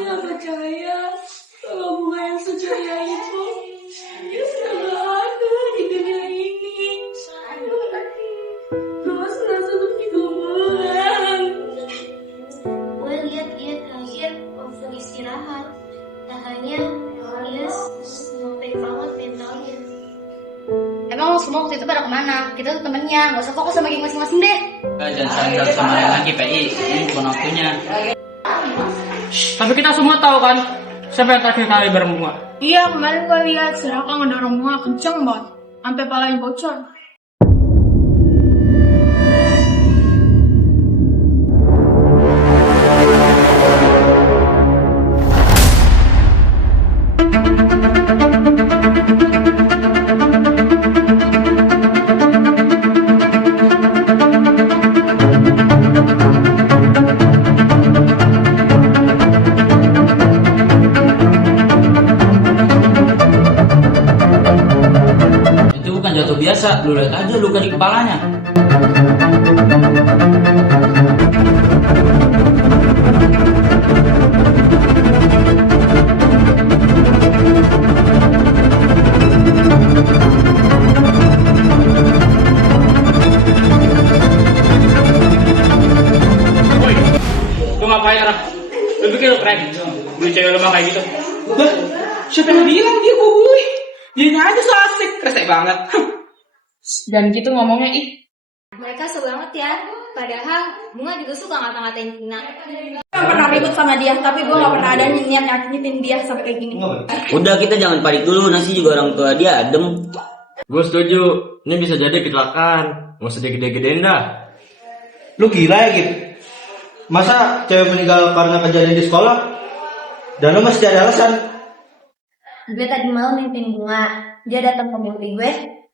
nggak percaya kalau bunga yang seceria itu dia sudah nggak ada di dunia ini. Terus langsung dikuburan. Gue lihat dia terakhir waktu istirahat. Tak hanya dia sampai banget mentalnya. Emang lo semua waktu itu pada kemana? Kita tuh temennya, gak usah fokus sama geng masing-masing deh. Jangan saling sama yang lagi PI, ini bukan waktunya. Tapi kita semua tahu kan siapa yang terakhir kali bareng bunga. Iya, kemarin gue lihat si Raka ngedorong bunga kenceng banget, sampai palanya bocor. Itu bukan jatuh biasa, lu lihat aja luka di kepalanya. Woi, lu ngapain Rak? Lu pikir lu keren? Beli cewek lemah kayak gitu. Bah, siapa yang bilang dia gue bully? Dia aja so asik, rese banget. Dan gitu ngomongnya Mereka sebanget ya. Padahal Bunga juga suka ngata-ngatain Tina. Gak pernah ribut sama dia, tapi gue gak pernah ada niat nyakitin dia sampai kayak gini. Udah, kita jangan panik dulu, nanti juga orang tua dia adem. Gue setuju, ini bisa jadi kecelakaan. Nggak usah digede-gedein dah. Lu gila ya gitu? Masa cewek meninggal karena kejadian di sekolah? Dan lu masih cari alasan? Gue tadi malam mimpin Bunga. Dia datang ke mimpi gue,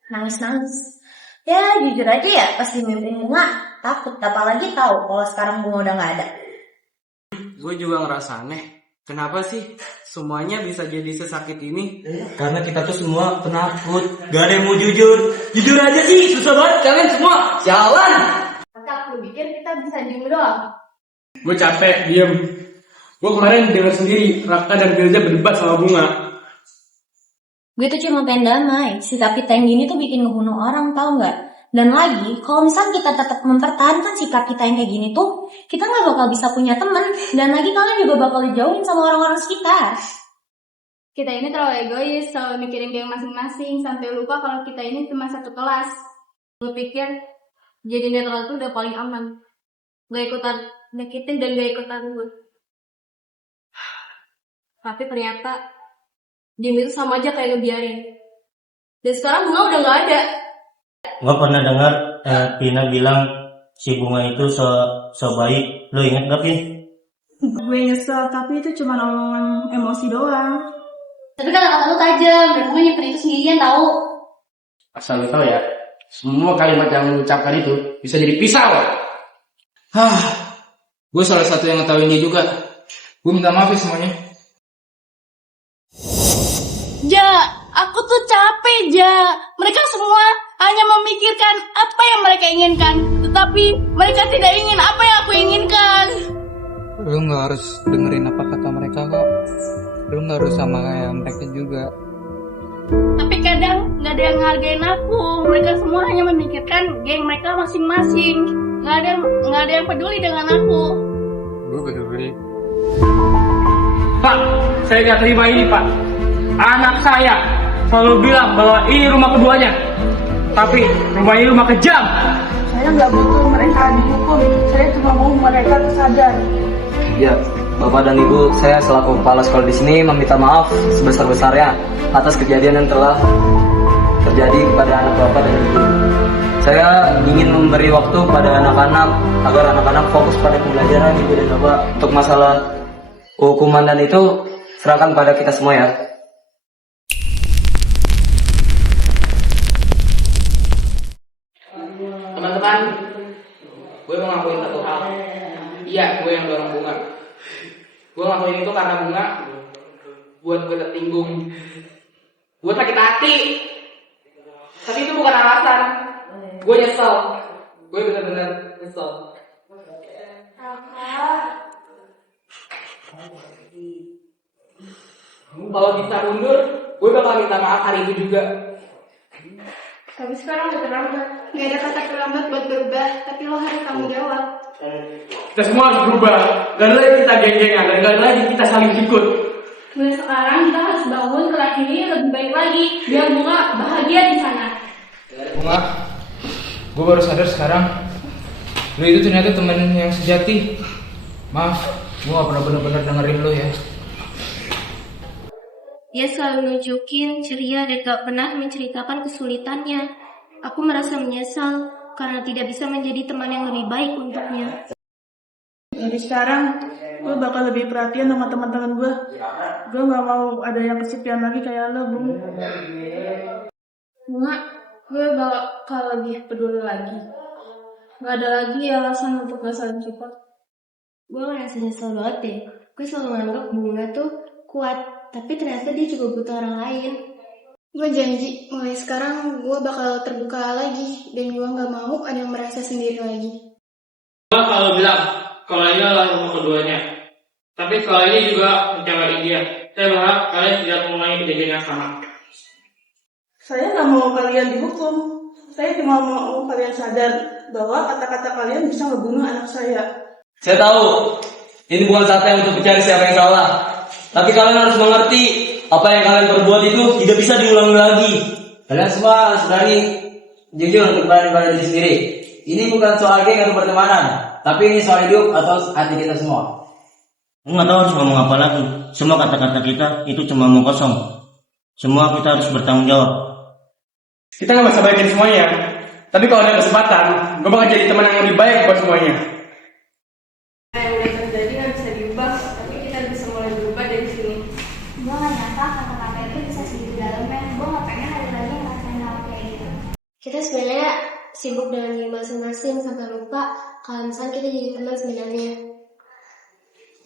nangis-nangis. Ya jujur aja ya, pas di mimpin Bunga takut. Apalagi tahu kalau sekarang Bunga udah nggak ada. Gue juga ngerasa aneh. Kenapa sih semuanya bisa jadi sesakit ini? Karena kita tuh semua penakut. Gak ada yang mau jujur. Jujur aja sih, susah banget kalian semua. Jalan. Kakak, lu pikir kita bisa diem doang? Gue capek, diem. Gue kemarin dengar sendiri Raka dan Firza berdebat sama Bunga. Gue tuh cuma pengen damai. Sikap kita yang gini tuh bikin ngebunuh orang, tau nggak? Dan lagi, kalau misal kita tetap mempertahankan sikap kita yang kayak gini tuh, kita nggak bakal bisa punya teman. Dan lagi kalian juga bakal dijauhin sama orang-orang sekitar. Kita ini terlalu egois, selalu mikirin geng masing-masing, sampai lupa kalau kita ini cuma satu kelas. Gue pikir jadi netral tuh udah paling aman. Gak ikutan nyakitin dan gak ikutan gue. Tapi ternyata diem itu sama aja kayak ngebiarin. Dan sekarang Bunga udah gak ada. Gak pernah dengar Tina bilang si Bunga itu so baik. Lu inget gak, Pin? gue nyesel, tapi itu cuma omongan emosi doang. Tapi kata-kata lu tajam, dan gue nyimpen itu sendirian tau. Asal lu tahu ya, semua kalimat yang lu ucapkan itu bisa jadi pisau. Gue salah satu yang ngetahuin dia juga. Gue minta maaf ya semuanya. Ja, aku tuh capek, Ja. Mereka semua hanya memikirkan apa yang mereka inginkan, tetapi mereka tidak ingin apa yang aku inginkan. Lu gak harus dengerin apa kata mereka kok. Lu gak harus sama kayak mereka juga. Tapi kadang nggak ada yang ngehargain aku. Mereka semua hanya memikirkan geng mereka masing-masing. Nggak ada yang peduli dengan aku. Gue peduli. Pak, saya nggak terima ini Pak. Anak saya selalu bilang bahwa ini rumah keduanya. Tapi rumah ini rumah kejam. Saya nggak butuh mereka dihukum. Saya cuma mau mereka sadar. Ya, Bapak dan Ibu, saya selaku kepala sekolah di sini meminta maaf sebesar-besarnya atas kejadian yang telah terjadi kepada anak Bapak dan Ibu. Saya ingin memberi waktu pada anak-anak agar anak-anak fokus pada pembelajaran Ibu dan Bapak. Untuk masalah hukuman dan itu serahkan pada kita semua ya. Teman-teman, gue mau ngakuin satu hal. Iya, gue yang dorong Bunga. Gue ngakuin itu karena Bunga buat gue tertinggung, gue sakit hati. Tapi itu bukan alasan. Gue nyesel. Gue benar-benar nyesel. Kakak. Kalau kita mundur, gue bakal minta maaf hari ini juga. Tapi sekarang udah terlambat. Gak ada kata terlambat buat berubah, tapi lo harus tanggung jawab. Kita semua harus berubah. Gak ada lagi kita geng-gengan, dan gak ada lagi kita saling ikut. Mulai sekarang kita harus bangun kelas ini lebih baik lagi, biar Bunga bahagia di sana. Bunga, gue baru sadar sekarang, lo itu ternyata temen yang sejati. Maaf, gue gak pernah bener-bener dengerin lo ya. Dia selalu nunjukin ceria dan gak pernah menceritakan kesulitannya. Aku merasa menyesal karena tidak bisa menjadi teman yang lebih baik untuknya. Jadi sekarang gue bakal lebih perhatian sama teman-teman gue. Gue gak mau ada yang kesepian lagi kayak lo, Bung. Bunga, gue bakal lebih peduli lagi. Gak ada lagi alasan untuk gak saling support. Gue ngerasa nyesel banget deh. Gue selalu nganggap Bunga tuh kuat, tapi ternyata dia juga butuh orang lain. Gue janji, mulai sekarang gue bakal terbuka lagi. Dan gue gak mau ada yang merasa sendiri lagi. Gue kalau bilang, kalau ini adalah rumah keduanya. Tapi kalau ini juga mencewain dia. Saya berharap kalian tidak mengulangi kejadian yang sama. Saya gak mau kalian dihukum. Saya cuma mau kalian sadar bahwa kata-kata kalian bisa ngebunuh anak saya. Saya tahu ini bukan saatnya untuk mencari siapa yang salah. Tapi kalian harus mengerti apa yang kalian perbuat itu tidak bisa diulangi lagi. Kalian semua harus berani jujur untuk berani pada diri sendiri. Ini bukan soal geng atau pertemanan, tapi ini soal hidup atau hati kita semua. Nggak tahu harus ngomong apa lagi. Semua kata-kata kita itu cuma omong kosong. Semua kita harus bertanggung jawab. Kita gak bisa baikin semuanya. Tapi kalau ada kesempatan, gue bakal jadi teman yang lebih baik buat semuanya. Yang udah terjadi gak bisa diubah, tapi kita bisa mulai berubah dari sini. Gue gak nyangka kata-kata itu bisa segitu dalamnya. Gue gak pengen ada lagi yang ngerasain hal kayak gitu. Kita sebenarnya sibuk dengan diri masing-masing sampai lupa kalau misalnya kita jadi teman sebenarnya.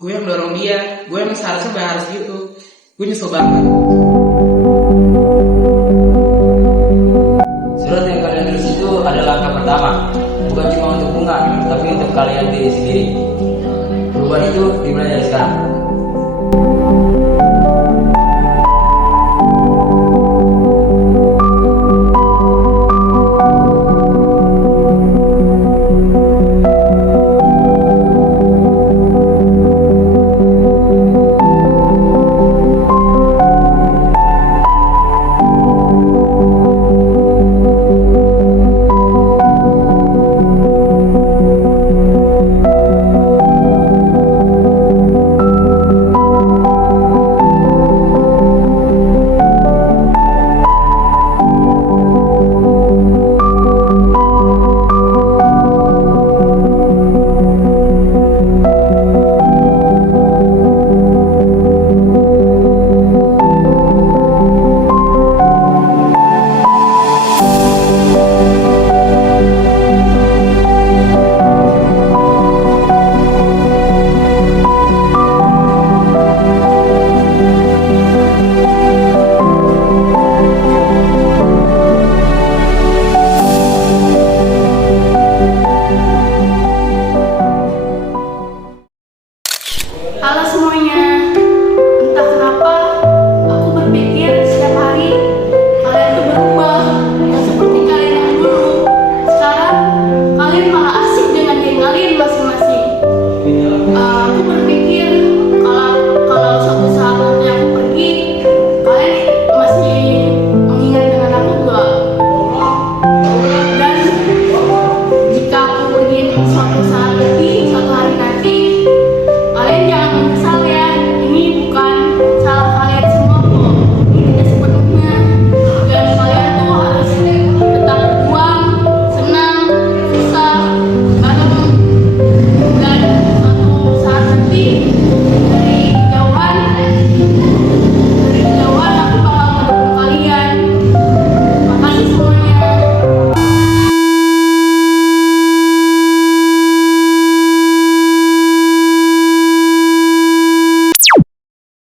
Gue yang dorong dia, gue yang seharusnya gak harus gitu. Gue nyesel banget. Surat yang kalian tulis itu adalah langkah pertama. Bukan cuma untuk Bunga, tapi untuk kalian diri sendiri. Perubahan itu dimulai dari sekarang.